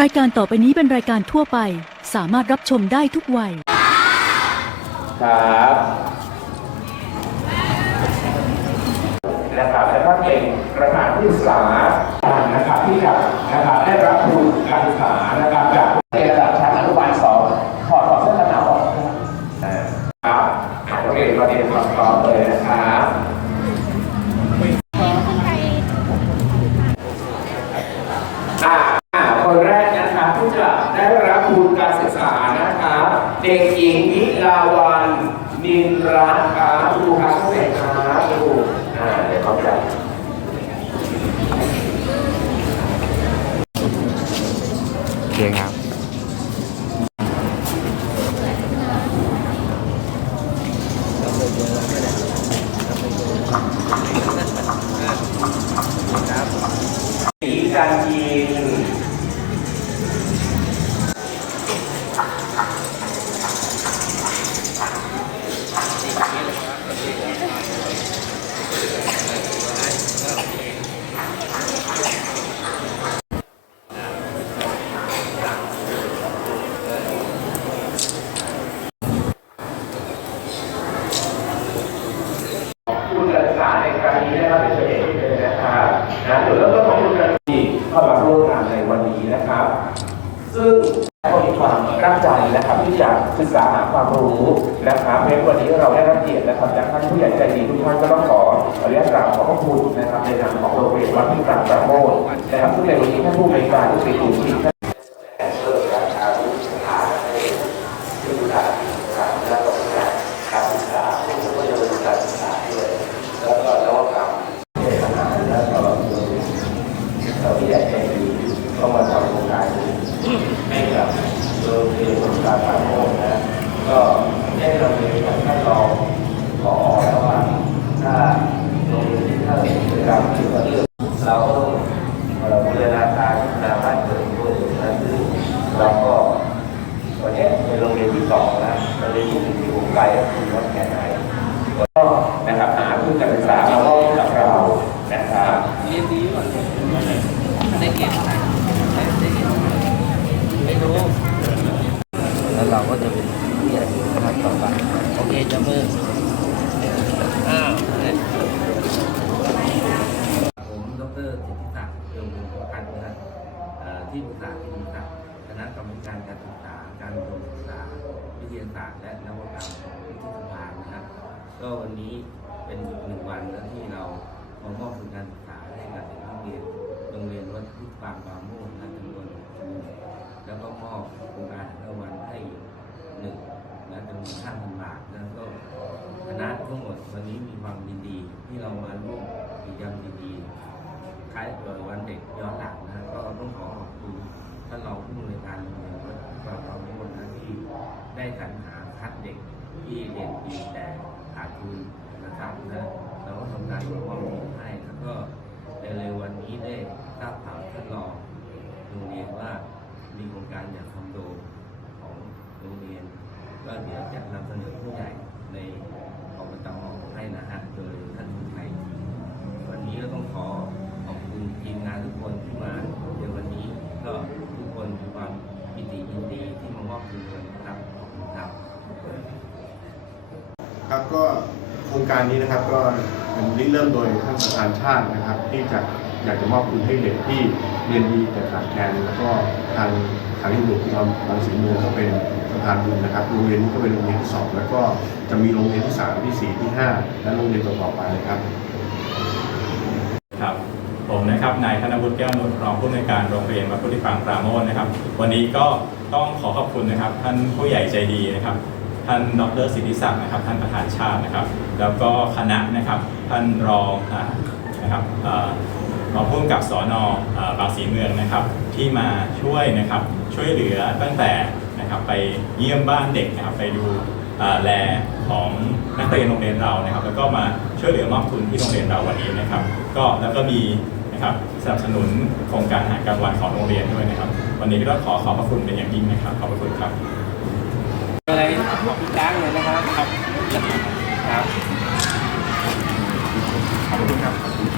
รายการต่อไปนี้เป็นรายการทั่วไป สามารถรับชมได้ทุกวัย ครับนะครับและท่านเป็นประธานที่ปรึกษานะครับที่จะนะครับได้รับทุนการศึกษานะครับจากในระดับชั้นอนุบาลสองถอดถอดเสื้อกันหนาวออกนะครับโอเคเราเรียนความพร้อมเลยนะครับอ่าอ่าคนแรกนะครับที่จะได้รับทุนการศึกษานะครับ เด็กหญิงวิลาวัน นินรัตน์ครับครูครับผู้ใหญ่ครับครูอ่าเดี๋ยวเขาจะโอเคครับ สีการกิารศึกาในครั้งนี้นะครับเดี๋ยวเฉลยให้เลยนะครับนะเดี๋ยวเริ่มต้นของคุณการที่เข้ามาร่วมงานในวันนี้นะครับ ซึ่งก็มีความตั้งใจนะครับที่จะศึกษาหาความรู้นะครับเพราะวันนี้เราได้รับเกียรตินะครับจากท่านผู้ใหญ่ใจดีทุกท่านก็ต้องขออนุญาตกราบขอบพระคุณนะครับในนามของโรงเรียนวัดพิกลางปราโมทนะครับซึ่งในวันนี้ท่านผู้บริการทุกสิ่งทุกสิ่งท่านเชิญการอาวุธฐานให้ผู้ศึกษาครับและก็การศึกษาซึ่งก็จะเป็นการศึกษาด้วยแล้วก็นวัตกรรมเทศนาและก็เราที่ใหญ่ใจดีเข้ามาทำโครงการนี้ ให้กับโรงเรียนของการปราโมทนะ ก็ได้นำเรียนกับท่านรองผอแล้วว่าถ้าโรงเรียนที่ท่านกิจกรรมเกี่ยวกับเรื่องเราก็ต้องเอ่อบูรณาการพัฒนาบ้านเกิดด้วยนะซึ่งเราก็วันนี้เป็นโรงเรียนที่สองนะโรงเรียนที่หนึ่งที่ผมไปก็คือวัดแก่ไหนก็นะครับหาทุนการศึกษามามอบให้กับเรานะครับ เรียนดีก่อนได้เกรดเท่าไหร่ได้ได้เกรดเท่าไหร่ไม่รู้ แล้วเราก็จะเป็นผู้ใหญ่ท่านต่อไป โอเคจะมืออ้าวผมดรสิทธิศักดิ์เรื่องประกันนะเอ่อที่ปรึกษาที่ปรึกษาคณะ การการศึกษา การอุดมศึกษา วิทยาศาสตร์และนวัตกรรมของวิทยาศาสตร์นะครับก็วันนี้เป็นอีกหนึ่งวันนะที่เรามามอบทุนการศึกษาให้กับเด็กนักเรียนโรงเรียนวัดพิบางบางโมนนะจำนวนจำนวนแล้วก็มอบโครงการรางวัลให้หนึ่งนะจำนวนห้าพันบาทนะก็คณะทั้งหมดวันนี้มีความยินดีที่เรามาร่วมกิจกรรม ได้สรรหาคัดเด็กที่เรียนดีแต่ขาดทุนนะครับนะเราก็ทำการมอบทุนให้แล้วก็ในเร็ววันนี้ได้ทราบข่าวท่านรองโรงเรียนว่ามีโครงการอยากทำโดของโรงเรียน ก็เดี๋ยวจะนำเสนอผู้ใหญ่ในอบตให้นะฮะโดยท่านผู้ไทยวันนี้ก็ต้องขอขอบคุณทีมงานทุกคนที่มาในวันนี้ ก็ทุกคนมีความยินดียินดีที่มามอบทุนกันครับขอบคุณครับ ครับก็โครงการนี้นะครับก็เป็นริเริ่มโดยท่านประธานชาตินะครับ ที่จะอยากจะมอบทุนให้เด็กที่เรียนดีแต่ขาดแคลนแล้วก็ทางทางที่บุตรที่เราบางสีเมืองก็เป็นประธานบุญนะครับโรงเรียนนี้ก็เป็นโรงเรียนที่สองแล้วก็จะมีโรงเรียนที่สามที่สี่ที่ห้าและโรงเรียนต่อๆไปนะครับครับผมนะครับนายธนวุฒิแก้วนุชรองผู้อำนวยการโรงเรียนวัดพุทธิฟังปราโมทนะครับ วันนี้ก็ต้องขอขอบคุณนะครับ ท่านผู้ใหญ่ใจดีนะครับ ท่านดรสิทธิศักดิ์นะครับท่านประธานชาตินะครับ แล้วก็คณะนะครับท่านรองนะครับรองผู้กำกับสอนอบางสีเมืองนะครับ ที่มาช่วยนะครับช่วยเหลือตั้งแต่นะครับไปเยี่ยมบ้านเด็กนะครับไปดูแลของนักเรียนโรงเรียนเรานะครับ แล้วก็มาช่วยเหลือมอบทุนที่โรงเรียนเราวันนี้นะครับ ก็แล้วก็มีนะครับสนับสนุนโครงการอาหารกลางวันของโรงเรียนด้วยนะครับ วันนี้ก็ต้องขอขอบพระคุณเป็นอย่างยิ่งนะครับขอบพระคุณครับ ขอบคุณจ้างเลยนะครับ ครับครับขอบคุณครับ